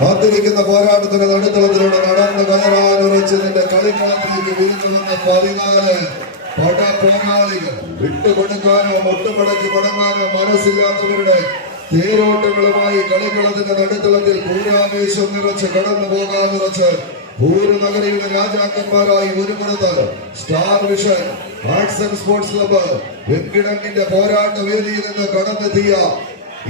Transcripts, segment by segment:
കാത്തിരിക്കുന്ന പോരാട്ടത്തിന്റെ നടുത്തളത്തിലൂടെ നടന്ന് കയറാൻ ഉറച്ചതിന്റെ കളിക്കളത്തിലേക്ക് വീഴ്ത്തുന്ന പതിനാല് പട പോരാളികൾ വിട്ടുകൊടുക്കാനോ മുട്ടുമടക്കി മടങ്ങാനോ മനസ്സില്ലാത്തവരുടെ തേരോട്ടങ്ങളുമായി കളിക്കളത്തിന്റെ നടുത്തളത്തിൽ പൂരാവേശം നിറച്ച് കടന്നു പോകാൻ നിറച്ച് പൂരനഗരിയുടെ രാജാക്കന്മാരായി ഒരു പുറത്ത് star vision arts and sports club വെങ്കിടങ്ങിന്റെ പോരാട്ട വേദിയിൽ നിന്ന് കടന്നെത്തിയ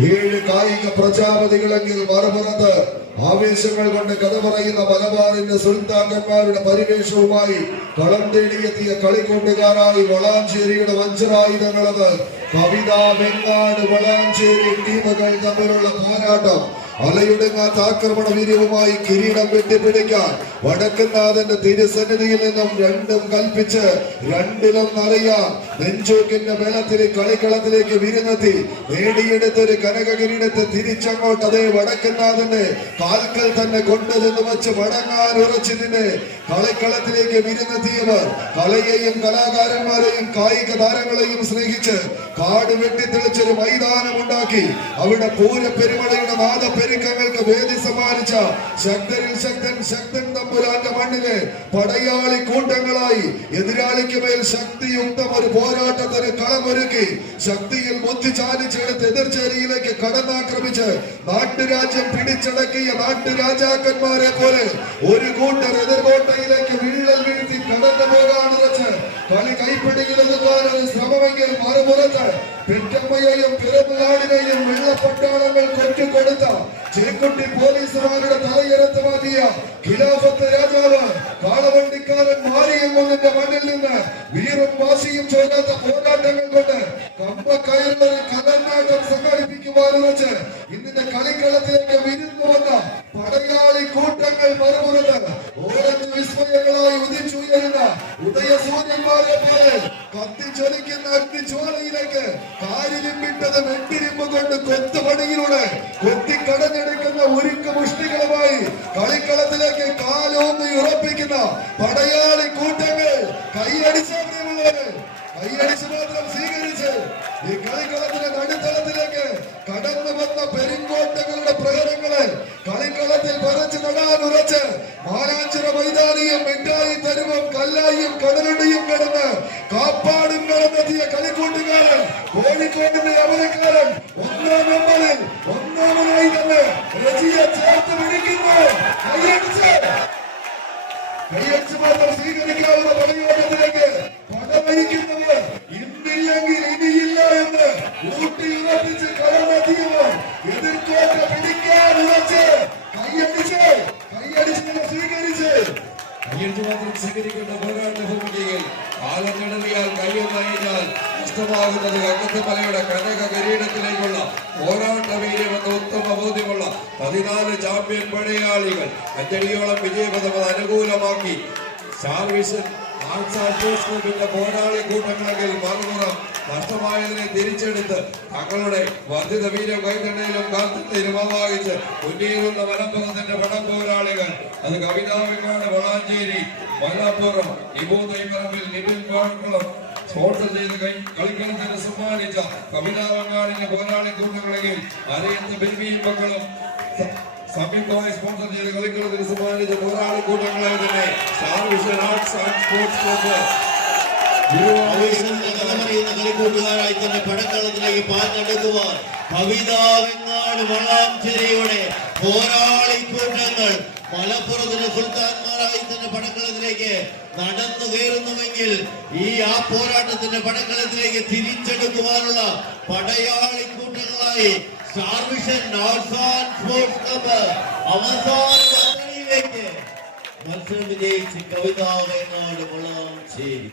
ഏഴ് കായിക പ്രജാപതികളെങ്കിൽ മറുപുറത്ത് ആവേശങ്ങൾ കൊണ്ട് കഥ പറയുന്ന മലബാറിന്റെ സുൽത്താക്കന്മാരുടെ പരിവേഷവുമായി കളം തേടിയെത്തിയ കളിക്കൂട്ടുകാരായി വളാഞ്ചേരിയുടെ വഞ്ചരായുധങ്ങളത് കവിത വെങ്ങാട് വളാഞ്ചേരി ടീമുകൾ തമ്മിലുള്ള പോരാട്ടം അലയുടങ്ങാത്ത ആക്രമണ വീര്യവുമായി കിരീടം വെട്ടിപ്പിടിക്കാൻ വടക്കുന്നാഥന്റെ തിരുസന്നിധിയിൽ നിന്നും രണ്ടും കൽപ്പിച്ച് രണ്ടിലും രണ്ടിലൊന്നറിയാൻ നെഞ്ചോക്കിന്റെ മേളത്തിൽ കളിക്കളത്തിലേക്ക് വിരുന്നെത്തി. നേടിയെടുത്ത ഒരു കനകകിരീടത്തെ തിരിച്ചങ്ങോട്ട് അതേ വടക്കുന്നാഥന്റെ കാൽക്കൽ തന്നെ കൊണ്ടുചെന്ന് വെച്ച് മടങ്ങാൻ നിന്നെ കളിക്കളത്തിലേക്ക് വിരുന്നെത്തിയവർ കലയെയും കലാകാരന്മാരെയും കായിക താരങ്ങളെയും സ്നേഹിച്ച് കാട് വെട്ടിത്തെളിച്ചൊരു മൈതാനം ഉണ്ടാക്കി അവിടെ പൂര പെരുമഴയുടെ നാദ പെരുക്കങ്ങൾക്ക് വേദി സമ്മാനിച്ച ശക്തരിൽ ശക്തൻ ശക്തൻ തമ്പുരാന്റെ മണ്ണിൽ പടയാളി കൂട്ടങ്ങളായി എതിരാളിക്ക് മേൽ ശക്തിയുക്തം ഒരു പോരാട്ടത്തിന് കളമൊരുക്കി ശക്തിയിൽ ബുദ്ധി ചാലിച്ചെടുത്ത് എതിർചേരിയിലേക്ക് കടന്നാക്രമിച്ച് നാട്ടുരാജ്യം പിടിച്ചടക്കിയ നാട്ടുരാജാക്കന്മാരെ പോലെ ഒരു കൂട്ടർ എതിർകോട്ടയിലേക്ക് വീഴൽ വീഴ്ത്തി കടന്നു പോകാൻ കളി കൈപ്പിടിയിലൊതുക്കാൻ ഒരു ശ്രമമെങ്കിൽ മറുപുറത്ത് പെറ്റമ്മയെയും പിറന്നാടിനെയും വെള്ളപ്പട്ടാളങ്ങൾ കൊറ്റുകൊടുത്ത ചേക്കുട്ടി പോലീസുമാരുടെ തലയെടുത്ത് മാറ്റിയ ഖിലാഫത്ത് രാജാവ് കാളവണ്ടിക്കാരൻ മാരിയമ്മന്റെ മണ്ണിൽ നിന്ന് വീറും വാശിയും ചോരാത്ത പോരാട്ടങ്ങൾ കൊണ്ട് കമ്പക്കയറുള്ള കലനാട്ടം സംഘടിപ്പിക്കുവാൻ വെച്ച് ഉദിച്ചുയരുന്ന ഉദയസൂര്യന്മാരെ പോലെ കത്തിച്ചൊലിക്കുന്ന അഗ്നിജ്വാലയിലേക്ക് കാരിലിമ്പിട്ടത് വെട്ടിരിമ്പ് കൊണ്ട് കൊത്തുപണിയിലൂടെ കൊത്തിക്കടഞ്ഞെടുക്കുന്ന ഉരുക്ക് കളിക്കളത്തിലേക്ക് കാലോന്ന് ഉറപ്പിക്കുന്ന പടയാളി കൂട്ടങ്ങൾ കൈയടിച്ചവരുമുള്ളവര് കൈയടിച്ച് മാത്രം സ്വീകരിച്ച് ഈ കളിക്കളത്തിന്റെ നടുത്തളത്തിലേക്ക് കടന്നു വന്ന പെരിങ്കോട്ടകളുടെ പ്രഹരങ്ങളെ കളിക്കളത്തിൽ പറിച്ചു നടാൻ കോഴിക്കോടിന്റെ യവനക്കാരൻ ഒന്നാം നമ്പറിൽ ഒന്നാമനായി തന്നെ രജിയെ ചേർത്ത് പിടിക്കുന്നു. കയ്യടിച്ച്. കയ്യടിച്ച് മാത്രം സ്വീകരിക്കാവുന്ന പടയോട്ടത്തിലേക്ക് പടവഹിക്കുന്നവർ ഇന്നില്ലെങ്കിൽ ഇനിയില്ല എന്ന് ഊട്ടി ഉറപ്പിച്ച് കടന്നെത്തിയവർ എതിർക്കോട്ട പിടിക്കാൻ ഉറച്ച്. സ്വീകരിക്കേണ്ട പോരാട്ട ഭൂമികയിൽ കാലം നിടറിയാൽ കയ്യൊന്നഴിഞ്ഞാൽ നഷ്ടമാകുന്നത് കക്കത്തുമലയുടെ കനക കിരീടത്തിലേക്കുള്ള പോരാട്ട വീര്യമെന്ന ഉത്തമ ബോധ്യമുള്ള പതിനാല് ചാമ്പ്യൻ പടയാളികൾ അഞ്ചടിയോളം വിജയപഥം അനുകൂലമാക്കി. പോരാളി കൂട്ടങ്ങളെങ്കിൽ മറുപുറം നഷ്ടമായതിനെ തിരിച്ചെടുത്ത് തങ്ങളുടെ വർദ്ധിത വീര്യം കൈത്തണ്ടയിലും അവാഹിച്ച് മുന്നേറുന്ന വനപ്പുറത്തിന്റെ അത് കവിതാവിങ്ങാട് വളാഞ്ചേരി മലാപ്പുറം ഇബൂദൈപറമ്പിൽ നിബിൻ കോഴക്കുളം സ്പോൺസർ ചെയ്ത് കളിക്കളത്തിന് സമ്മാനിച്ച കവിതാവങ്ങാടിന്റെ പോരാളി കൂട്ടങ്ങളെങ്കിൽ അറിയുന്ന ബിൽമിയും മക്കളും. സംയുക്തമായി സ്പോൺസർ ചെയ്ത് കളിക്കളത്തിന് സമ്മാനിച്ച പോരാളി കൂട്ടങ്ങളെ തന്നെ star vision and sports club പറയുന്ന കളിക്കൂട്ടുകാരായി തന്നെ പടക്കളത്തിലേക്ക് പാഞ്ഞെടുക്കുവാൻ കവിതാവെങ്ങാട് വളാഞ്ചേരിയുടെ പോരാളി കൂട്ടങ്ങൾ മലപ്പുറത്തിന് സുൽത്താൻമാരായി തന്നെ പടക്കളത്തിലേക്ക് നടന്നു കയറുന്നുവെങ്കിൽ ഈ ആ പോരാട്ടത്തിന്റെ പടക്കളത്തിലേക്ക് തിരിച്ചെടുക്കുവാനുള്ള പടയാളിക്കൂട്ടങ്ങളായി star vision and sports club അവസാന മത്സരം വിജയിച്ച് കവിതാവെങ്ങാട് വളാഞ്ചേരി